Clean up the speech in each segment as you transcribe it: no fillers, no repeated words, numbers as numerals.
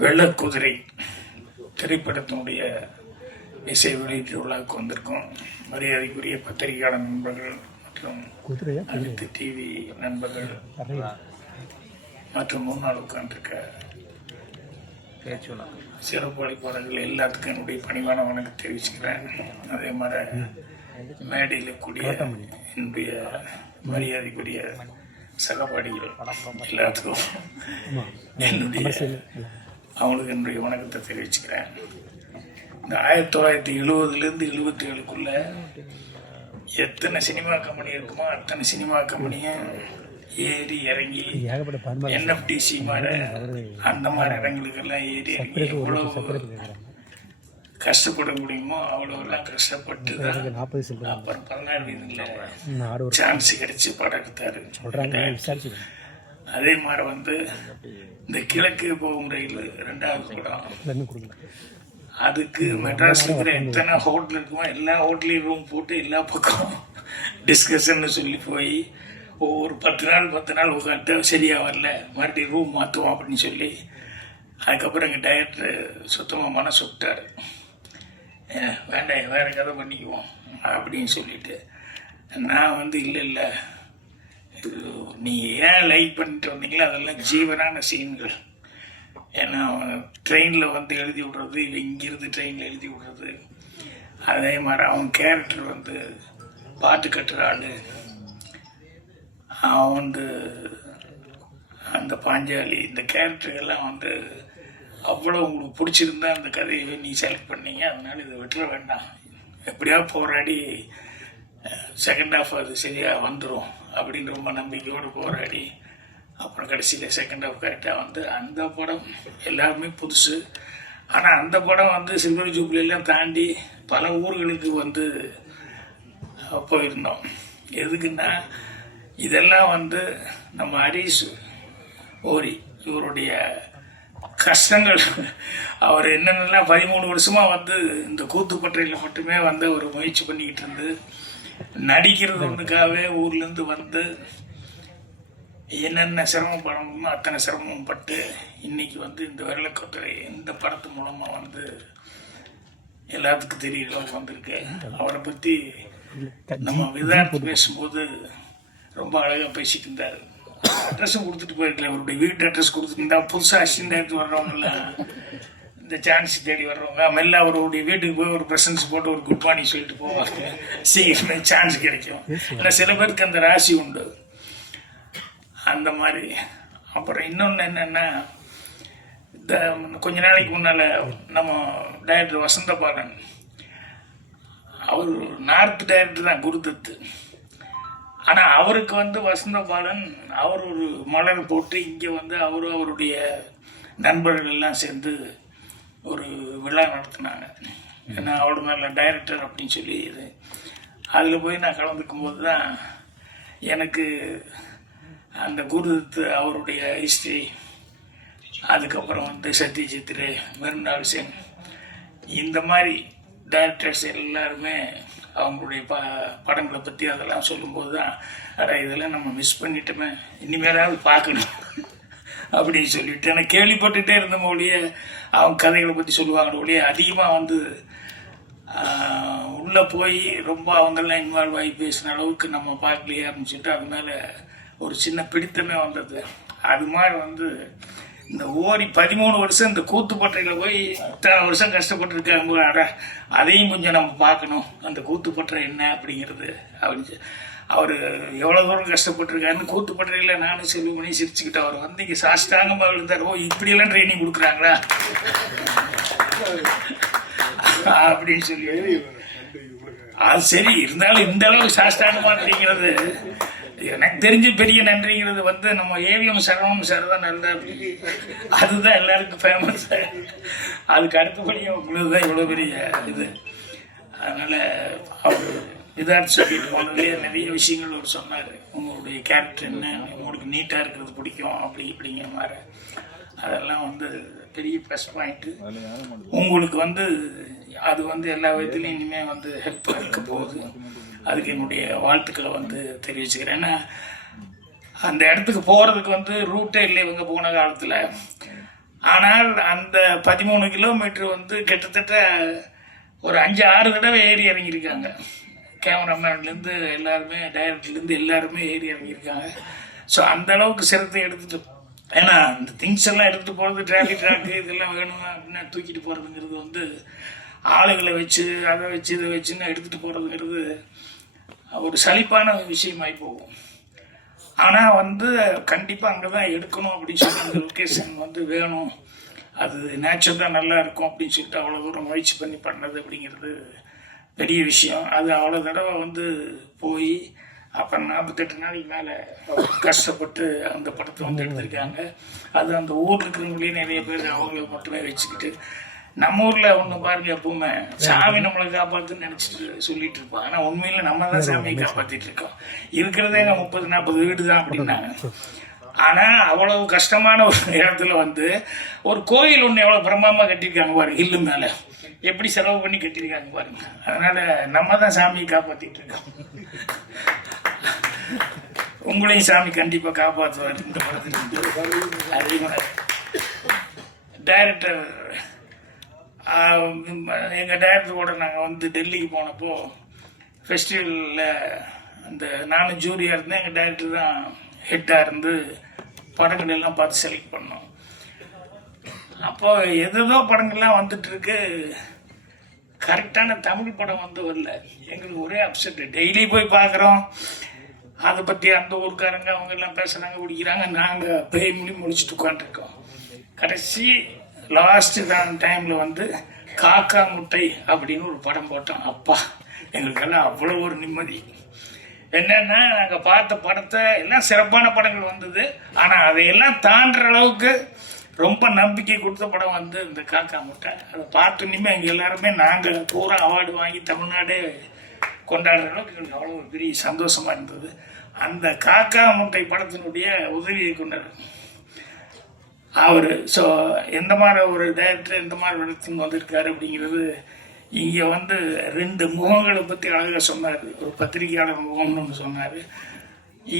வெள்ளக்குதிரை திரைப்படத்தினுடைய இசை வெளியீட்டு விழாவுக்கு வந்திருக்கோம். மரியாதைக்குரிய பத்திரிகையாளர் நண்பர்கள் மற்றும் அனைத்து டிவி நண்பர்கள் மற்றும் முன்னால் உட்கார்ந்திருக்க சிறப்பு அழைப்பாளர்கள் எல்லாத்துக்கும் என்னுடைய பணிவான வணக்கம் தெரிவிச்சுக்கிறேன். அதே மாதிரி மேடையில் கூடிய என்னுடைய மரியாதைக்குரிய சகபாடிகள் எல்லாத்துக்கும் என்னுடைய அவங்களுக்கு என்னுடைய வணக்கத்தை தெரிவிச்சுக்கிறேன். இந்த 1970 77க்குள்ள எத்தனை சினிமா கம்பெனி இருக்குமோ அத்தனை சினிமா கம்பெனியும் ஏறி இறங்கி என்எஃப்டிசி மாதிரி அந்த மாதிரி இடங்களுக்கெல்லாம் ஏறி இறங்கி எவ்வளவு கஷ்டப்பட முடியுமோ அவ்வளோலாம் கஷ்டப்பட்டு தான் அப்புறம் 16 வயதுல சான்ஸ் கிடைச்சி படம் எடுத்தாரு. அதே மாதிரி இந்த கிழக்கு போகும் ரயில் 2வது படம், அதுக்கு மெட்ராஸ்ல இருக்கிற எத்தனை ஹோட்டல் இருக்குமோ எல்லா ஹோட்டலையும் ரூம் போட்டு எல்லா பக்கம் டிஸ்கஷன் சொல்லி போய் ஒவ்வொரு 10 நாள் உட்காந்து சரியாக வரல, மறுபடியும் ரூம் மாற்றுவோம் அப்படின்னு சொல்லி அதுக்கப்புறம் எங்கள் டைரக்டர் சுத்தமாக மனசு விட்டார். வேண்டாம் வேறு கதை பண்ணிக்குவோம் அப்படின்னு சொல்லிட்டு நான் இல்லை நீங்கள் ஏன் லைக் பண்ணிட்டு வந்தீங்களோ அதெல்லாம் ஜீவனான சீன்கள். ஏன்னா ட்ரெயினில் எழுதி விடுறது, இல்லை இங்கிருந்து ட்ரெயினில் எழுதி விடுறது. அதே மாதிரி அவன் கேரக்டர் பாட்டு கட்டுற ஆள், அவன் அந்த பாஞ்சாலி, இந்த கேரக்டருக்கெல்லாம் அவ்வளோ உங்களுக்கு பிடிச்சிருந்தா அந்த கதையை நீ செலக்ட் பண்ணீங்க, அதனால இதை விட்டுற வேண்டாம், எப்படியா போராடி செகண்ட் ஹாஃப் அது சரியாக வந்துடும் அப்படின்னு ரொம்ப நம்பிக்கையோடு போராடி அப்புறம் கடைசியில் செகண்ட் ஹாஃப் கரெக்டாக அந்த படம் எல்லாருமே புதுசு. ஆனால் அந்த படம் சில்வர் ஜூப்ளியெல்லாம் தாண்டி பல ஊர்களுக்கு போயிருந்தோம். எதுக்குன்னா இதெல்லாம் நம்ம ஹரிஷ் ஓரி இவருடைய கஷ்டங்கள், அவர் என்னென்னலாம் 13 வருஷமாக இந்த கூத்துப்பற்றையில் மட்டுமே ஒரு முயற்சி பண்ணிக்கிட்டு இருந்து நடிக்கிறது ஒன்றுக்காகவே ஊர்லேருந்து என்னென்ன சிரமப்படணுமோ அத்தனை சிரமம் பட்டு இன்னைக்கு இந்த வெள்ளக்குதிரை இந்த படத்து மூலமாக எல்லாத்துக்கும் தெரியல வந்திருக்கு. அவரை பற்றி நம்ம விதார்த்து பேசும்போது ரொம்ப அழகாக பேசிட்டு இருந்தார். அட்ரஸும் கொடுத்துட்டு போயிருக்கல, அவருடைய வீட்டு அட்ரஸ் கொடுத்துருந்தா புதுசாக அசிஸ்டன்ட் எடுத்து வர்றவங்கலாம் இந்த சான்ஸ் தேடி வர்றவங்க மெல்ல அவருடைய வீட்டுக்கு போய் ஒரு ப்ரெசன்ஸ் போட்டு ஒரு குட் மார்னிங் சொல்லிட்டு போவாங்க, சீக்கிரமே சான்ஸ் கிடைக்கும். ஆனால் சில பேருக்கு அந்த ராசி உண்டு அந்த மாதிரி. அப்புறம் இன்னொன்று என்னென்னா, இந்த கொஞ்ச நாளைக்கு முன்னால் நம்ம டைரக்டர் வசந்தபாலன், அவர் நார்த் டைரக்டர் தான் குருதத்து. ஆனால் அவருக்கு வசந்தபாலன் அவர் ஒரு மலர் போட்டு இங்கே அவருடைய நண்பர்கள் எல்லாம் சேர்ந்து ஒரு விழா நடத்தினாங்க. ஏன்னா அவ்வளோ நல்ல டைரக்டர் அப்படின்னு சொல்லி அதில் போய் நான் கலந்துக்கும் போது தான் எனக்கு அந்த குருதத்து அவருடைய ஹிஸ்ட்ரி, அதுக்கப்புறம் சத்யஜித் ரே, மிருனாள் சென், இந்த மாதிரி டைரக்டர்ஸ் எல்லாருமே அவங்களுடைய படங்களை பற்றி அதெல்லாம் சொல்லும்போது தான் இதெல்லாம் நம்ம மிஸ் பண்ணிட்டோமே, இனிமேலாவது பார்க்கணும் அப்படின்னு சொல்லிட்டு எனக்கு கேள்விப்பட்டுகிட்டே இருந்த மொழிய அவங்க கதைகளை பற்றி சொல்லுவாங்க ஒழிய அதிகமாக உள்ளே போய் ரொம்ப அவங்கெல்லாம் இன்வால்வ் ஆகி பேசின அளவுக்கு நம்ம பார்க்கலையே அப்படின்னு சொல்லிட்டு அது மேலே ஒரு சின்ன பிடித்தமே வந்தது. அது மாதிரி இந்த ஓரி 13 வருஷம் இந்த கூத்துப்பற்றையில் போய் இத்தனை வருஷம் கஷ்டப்பட்டுருக்காங்க, அதையும் கொஞ்சம் நம்ம பார்க்கணும், அந்த கூத்துப்பற்றை என்ன அப்படிங்கிறது அப்படின்னு. அவர் எவ்வளோ தூரம் கஷ்டப்பட்டுருக்காருன்னு கூத்துப்பற்றையில் நானும் செல்வமணி சிரிச்சுக்கிட்டு அவர் இங்கே சாஷ்டாங்கமாக இருந்தார். ஓ இப்படியெல்லாம் ட்ரைனிங் கொடுக்குறாங்களா அப்படின்னு சொல்லி. அது சரி, இருந்தாலும் இந்த அளவுக்கு சாஷ்டாங்கமாங்கிறது எனக்கு தெரிஞ்ச பெரிய நன்றிங்கிறது நம்ம ஏவிஎம் சரவணன் சார் தான் நல்லா, அதுதான் எல்லாருக்கும் ஃபேமஸ். அதுக்கு அடுத்தபடியும் உங்களுக்கு தான் இவ்வளோ பெரிய இது. அதனால் அவர் இதாட்டு சொல்லிட்டு போனதுலேயே நிறைய விஷயங்கள் அவர் சொன்னார். உங்களுடைய கேரக்டர் என்ன, உங்களுக்கு நீட்டாக இருக்கிறது பிடிக்கும் அப்படி இப்படிங்கிற மாதிரி. அதெல்லாம் பெரிய ப்ளஸ் பாயிண்ட்டு. உங்களுக்கு அது எல்லா விதத்துலையும் இனிமேல் ஹெல்ப்பாக இருக்க போகுது. அதுக்கு என்னுடைய வாழ்த்துக்களை தெரிவிச்சுக்கிறேன். ஏன்னா அந்த இடத்துக்கு போகிறதுக்கு ரூட்டே இல்லை இவங்க போன காலத்தில். ஆனால் அந்த 13 கிலோமீட்டர் வந்து கிட்டத்தட்ட ஒரு 5-6 தடவை ஏறி இறங்கியிருக்காங்க. கேமராமேன்லேருந்து எல்லாருமே, டைரக்டர்லேருந்து எல்லாருமே ஏறி இறங்கியிருக்காங்க. ஸோ அந்த அளவுக்கு சிரத்தை எடுத்துட்டு, ஏன்னா இந்த திங்ஸ் எல்லாம் எடுத்துகிட்டு போகிறது, ட்ராக்கு இதெல்லாம் வேணும் அப்படின்னு தூக்கிட்டு போகிறதுங்கிறது வந்து ஆளுகளை வச்சு அதை வச்சு இதை வச்சுன்னு எடுத்துகிட்டு போகிறதுங்கிறது ஒரு சலிப்பான விஷயமாகி போகும். ஆனால் வந்து கண்டிப்பாக அங்கே தான் எடுக்கணும் அப்படின்னு சொல்லி அந்த லொக்கேஷன் வந்து வேணும், அது நேச்சுரலாக நல்லா இருக்கும் அப்படின்னு சொல்லிட்டு அவ்வளோ தூரம் முயற்சி பண்ணி பண்ணது அப்படிங்கிறது பெரிய விஷயம். அது அவ்வளோ தடவை வந்து போய் அப்புறம் 48 நாளைக்கு மேலே கஷ்டப்பட்டு அந்த படத்தை வந்து எடுத்திருக்காங்க. அது அந்த ஊரில் இருக்கிறவங்களே நிறைய பேர் அவங்கள மட்டுமே வச்சுக்கிட்டு, நம்ம ஊரில் ஒன்று பாருங்க, எப்பவுமே சாமி நம்மளை காப்பாற்றுன்னு நினச்சிட்டு சொல்லிட்டு இருப்போம். ஆனால் உண்மையில் நம்ம தான் சாமியை காப்பாற்றிட்டு இருக்கோம். இருக்கிறதே 30-40 வீடு தான் அப்படின்னாங்க. ஆனால் அவ்வளவு கஷ்டமான ஒரு இடத்துல வந்து ஒரு கோயில் ஒன்று எவ்வளோ பிரமாதமாக கட்டியிருக்காங்க பாருங்க, ஹில்லு மேலே எப்படி செலவு பண்ணி கட்டியிருக்காங்க பாருங்க. அதனால நம்ம தான் சாமியை காப்பாற்றிட்டு இருக்கோம். உங்களையும் சாமி கண்டிப்பாக காப்பாற்றுவார் இந்த படத்திலிருந்து. அதே மாதிரி டைரக்டர், எங்கள் டைரக்டரோட நாங்கள் வந்து டெல்லிக்கு போனப்போ ஃபெஸ்டிவலில் அந்த நானும் ஜூரியாக இருந்தேன், எங்கள் டைரக்டர் தான் ஹெட்டாக இருந்து படங்கள் எல்லாம் பார்த்து செலக்ட் பண்ணோம். அப்போ எதோ படங்கள்லாம் வந்துட்டுருக்கு, கரெக்டான தமிழ் படம் வந்து வரல. எங்களுக்கு ஒரே அப்செட். டெய்லி போய் பார்க்குறோம், அதை பற்றி அந்த ஊருக்காரங்க அவங்க எல்லாம் பேசுகிறாங்க, பிடிக்கிறாங்க, நாங்கள் பேய் மொழி முடிச்சுட்டு உட்காந்துருக்கோம். கடைசி லாஸ்ட் டைமில் வந்து காக்கா முட்டை அப்படின்னு ஒரு படம் போட்டோம். அப்பா, எங்களுக்கெல்லாம் அவ்வளோ ஒரு நிம்மதி. என்னன்னா, நாங்கள் பார்த்த படத்தை எல்லாம் சிறப்பான படங்கள் வந்தது, ஆனால் அதையெல்லாம் தாண்டுற அளவுக்கு ரொம்ப நம்பிக்கை கொடுத்த படம் வந்து இந்த காக்கா முட்டை. அதை பார்த்துன்னுமே எங்கள் எல்லாருமே நாங்கள் பூரா அவார்டு வாங்கி தமிழ்நாடே கொண்டாடுற அளவுக்கு எங்களுக்கு அவ்வளோ ஒரு பெரிய சந்தோஷமாக இருந்தது. அந்த காக்கா முட்டை படத்தினுடைய உதவியை கொண்டாடு அவர். ஸோ எந்த மாதிரி ஒரு டைரக்டர் எந்த மாதிரி இடத்துக்கு வந்திருக்காரு அப்படிங்கிறது இங்கே வந்து 2 முகங்களை பற்றி அழகாக சொன்னார். ஒரு பத்திரிகையாளர் முகம்னு ஒன்று சொன்னார்,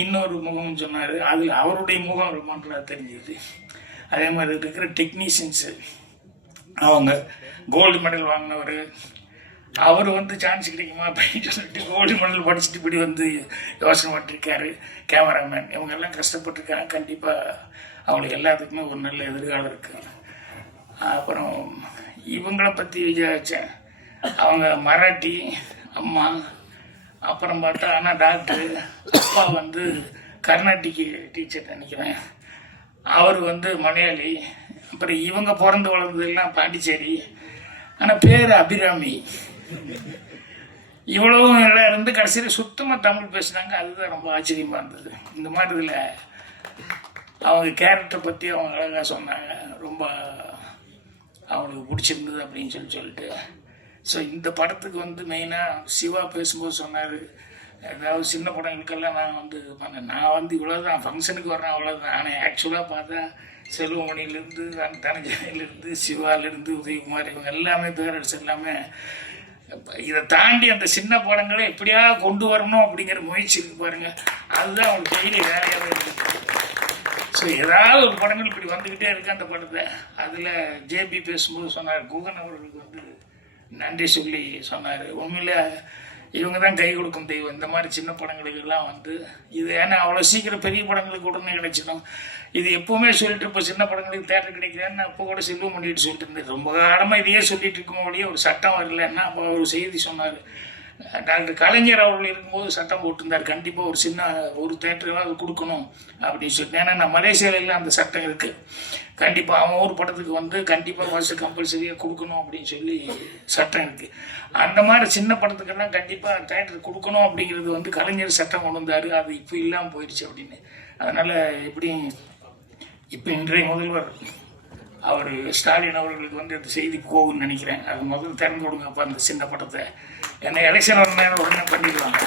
இன்னொரு முகம்னு சொன்னார். அதில் அவருடைய முகம் ரொம்ப நல்லா தெரிஞ்சது. அதே மாதிரி இருக்கிற டெக்னீஷியன்ஸு, அவங்க கோல்டு மெடல் வாங்கினவர், அவர் வந்து சான்ஸ் கிடைக்குமா அப்படின்னு சொல்லிட்டு கோல்டு மெடல் படிச்சுட்டு இப்படி வந்து யோசனை பண்ணிருக்காரு. கேமராமேன் இவங்கெல்லாம் கஷ்டப்பட்டுருக்காங்க. கண்டிப்பாக அவங்களுக்கு எல்லாத்துக்குமே ஒரு நல்ல எதிர்காலம் இருக்கு. அப்புறம் இவங்கள பற்றி விசாரித்தேன். அவங்க மராட்டி அம்மா, அப்புறம் பார்த்தா ஆனால் டாக்டரு, அப்பா வந்து கர்நாடிக் டீச்சர் நினைக்கிறேன், அவர் வந்து மலையாளி. அப்புறம் இவங்க பிறந்து வளர்ந்ததெல்லாம் பாண்டிச்சேரி, ஆனால் பேர் அபிராமி. இவ்வளவும் எல்லாம் இருந்து கடைசியில் சுத்தமாக தமிழ் பேசுனாங்க. அதுதான் ரொம்ப ஆச்சரியமாக இருந்தது. இந்த மாதிரி இதில் அவங்க கேரக்டர் பற்றி அவங்க அழகாக சொன்னாங்க, ரொம்ப அவங்களுக்கு பிடிச்சிருந்தது அப்படின்னு சொல்லிட்டு. ஸோ இந்த படத்துக்கு வந்து மெயினாக சிவா பேசும்போது சொன்னார், ஏதாவது சின்ன படங்களுக்கெல்லாம் நான் வந்து பண்ணேன், நான் வந்து இவ்வளோதான் ஃபங்க்ஷனுக்கு வர்றேன் அவ்வளோதான். ஆனால் ஆக்சுவலாக பார்த்தா செல்வமணிலேருந்து, தனஞ்சயிலேருந்து, சிவாலேருந்து, உதயகுமார், இவங்க எல்லாமே பேரரசு எல்லாமே இதை தாண்டி அந்த சின்ன படங்களை எப்படியா கொண்டு வரணும் அப்படிங்கிற முயற்சி இருக்கு பாருங்க. அதுதான் அவங்களுக்கு டெய்லி வேலையாகவே இருக்குது. ஸோ ஏதாவது ஒரு படங்கள் இப்படி வந்துக்கிட்டே இருக்கு அந்த படத்தை. அதில் ஜேபி பேசும்போது சொன்னார், குகன் அவர்களுக்கு வந்து நன்றி சொல்லி சொன்னார். உண்மையில இவங்க தான் கை கொடுக்கும் தெய்வம். இந்த மாதிரி சின்ன படங்களுக்கெல்லாம் வந்து இது, ஏன்னா அவ்வளோ சீக்கிரம் பெரிய படங்களுக்கு உடனே கிடைச்சிடும். இது எப்பவுமே சொல்லிட்டு இப்போ சின்ன படங்களுக்கு தேட்டர் கிடைக்கிறேன்னு அப்போ கூட செல்வம் பண்ணிட்டு சொல்லிட்டு இருந்தேன். ரொம்ப காலமாக இதையே சொல்லிட்டு இருக்கோம் ஒழிய ஒரு சட்டம் வரலன்னா அப்போ ஒரு செய்தி சொன்னார். டாக்டர் கலைஞர் அவர்கள் இருக்கும்போது சட்டம் போட்டிருந்தார், கண்டிப்பாக ஒரு சின்ன ஒரு தேட்டராக கொடுக்கணும் அப்படின்னு சொல்லிட்டு. ஏன்னா நான் மலேசியாவில் அந்த சட்டம் இருக்குது, கண்டிப்பாக அவன் ஒரு படத்துக்கு வந்து கண்டிப்பாக வருஷம் கம்பல்சரியாக கொடுக்கணும் அப்படின்னு சொல்லி சட்டம் இருக்குது. அந்த மாதிரி சின்ன படத்துக்கெல்லாம் கண்டிப்பாக தேட்டர் கொடுக்கணும் அப்படிங்கிறது வந்து கலைஞர் சட்டம் கொண்டு வந்தார். அது இப்போ இல்லாமல் போயிடுச்சு அப்படின்னு. அதனால் எப்படியும் இப்போ இன்றைய முதல்வர் அவர் ஸ்டாலின் அவர்களுக்கு வந்து அந்த செய்தி போகும்னு நினைக்கிறேன். அது முதல்ல திறந்து கொடுங்கப்பா அந்த சின்ன படத்தை. ஏன்னா எலெக்ஷன் வர நேரம் உடனே பண்ணிடுவாங்க.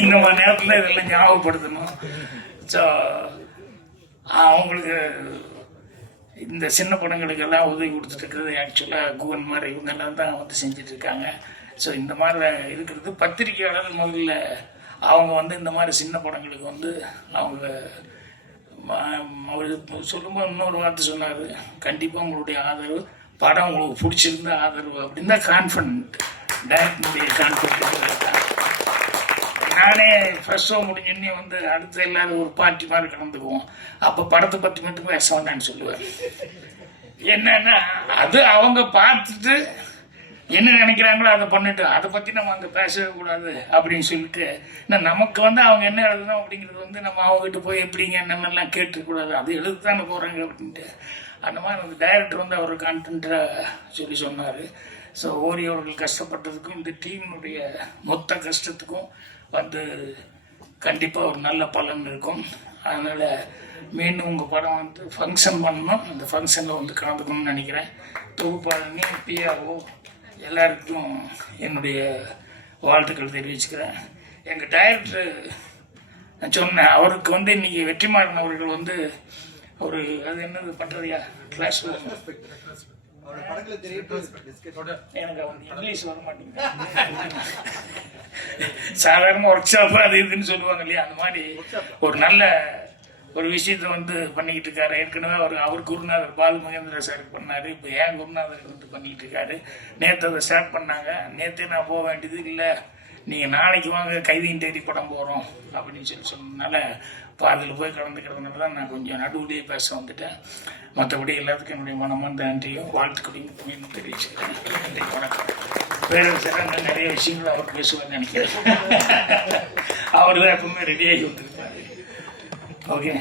இந்த மாதிரி நேரத்தில் இதெல்லாம் ஞாபகப்படுத்தணும். ஸோ அவங்களுக்கு இந்த சின்ன படங்களுக்கெல்லாம் உதவி கொடுத்துட்டு இருக்கிறது ஆக்சுவலாக குவன் மாதிரி இவங்கெல்லாம் தான் வந்து செஞ்சிட்ருக்காங்க. ஸோ இந்த மாதிரி இருக்கிறது பத்திரிகையாளர் முதல்ல அவங்க வந்து இந்த மாதிரி சின்ன படங்களுக்கு வந்து அவங்க அவர் சொல்லும்போது இன்னொரு வார்த்தை சொன்னார், கண்டிப்பாக உங்களுடைய ஆதரவு, படம் உங்களுக்கு பிடிச்சிருந்த ஆதரவு அப்படின்னு தான் கான்ஃபிடென்ட், டைரக்டருடைய கான்ஃபிடென்ட். நானே ஃபர்ஸ்ட் ஷோ முடிஞ்சோடனே வந்து அடுத்த எல்லாரும் ஒரு பார்ட்டி மாதிரி கலந்துக்குவோம். அப்போ படத்தை பற்றி மட்டும் பேச வேண்டான்னு சொல்லுவேன். என்னன்னா அது அவங்க பார்த்துட்டு என்ன நினைக்கிறாங்களோ அதை பண்ணிட்டு அதை பற்றி நம்ம அங்கே பேசவே கூடாது அப்படின்னு சொல்லிட்டு, நமக்கு வந்து அவங்க என்ன எழுதணும் அப்படிங்கிறது வந்து நம்ம அவங்ககிட்ட போய் எப்படிங்க என்னென்னலாம் கேட்டுக்கூடாது, அது எழுது தானே போகிறாங்க அப்படின்ட்டு. அந்த மாதிரி அந்த டைரக்டர் வந்து அவர் கான்டென்ட்டாக சொல்லி சொன்னார். ஸோ ஓரி அவர்கள் கஷ்டப்பட்டதுக்கும் இந்த டீமுடைய மொத்த கஷ்டத்துக்கும் வந்து கண்டிப்பாக ஒரு நல்ல பலன் இருக்கும். அதனால் மீண்டும் உங்கள் படம் வந்து ஃபங்க்ஷன் பண்ணணும், அந்த ஃபங்க்ஷனில் வந்து கலந்துக்கணும்னு நினைக்கிறேன். தொகுப்பாளனி பிஆர்ஓ எல்லாருக்கும் என்னுடைய வாழ்த்துக்கள் தெரிவிச்சுக்கிறேன். எங்கள் டைரக்டர் நான் சொன்னேன், அவருக்கு வந்து இன்றைக்கி வெற்றிமாறன் அவர்கள் வந்து ஒரு அது என்னது பண்ணுறதையா கிளாஸ் எனக்கு அவன் இங்கிலீஷ் வர மாட்டேங்குது. சாதாரண ஒர்க் ஷாப் அது இதுன்னு சொல்லுவாங்க இல்லையா, அந்த மாதிரி ஒரு நல்ல ஒரு விஷயத்த வந்து பண்ணிக்கிட்டு இருக்காரு. ஏற்கனவே அவர் குருநாதர் பாலு மகேந்திர சாருக்கு பண்ணார், இப்போ ஏன் குருநாதருக்கு வந்து பண்ணிக்கிட்டு இருக்காரு. நேற்று அதை ஸ்டார்ட் பண்ணாங்க. நேற்றே நான் போக வேண்டியது இல்லை, நீங்கள் நாளைக்கு வாங்க கைதியின் தேடி படம் போகிறோம் அப்படின்னு சொன்னதுனால இப்போ அதில் போய் கலந்துக்கிறதுனால தான் நான் கொஞ்சம் நடுவுலேயே பேச வந்துட்டேன். மற்றபடி எல்லாத்துக்கும் என்னுடைய மனமார்ந்த நன்றியும் வாழ்த்துக்களையும் மீண்டும் தெரிவிச்சுக்கிறேன். நன்றி, வணக்கம். பேரரசராக நிறைய விஷயங்கள் அவர் பேசுவார்னு நினைக்கிறேன். அவர் தான் எப்பவுமே ரெடியாகி வந்துருக்காரு. ஓகே.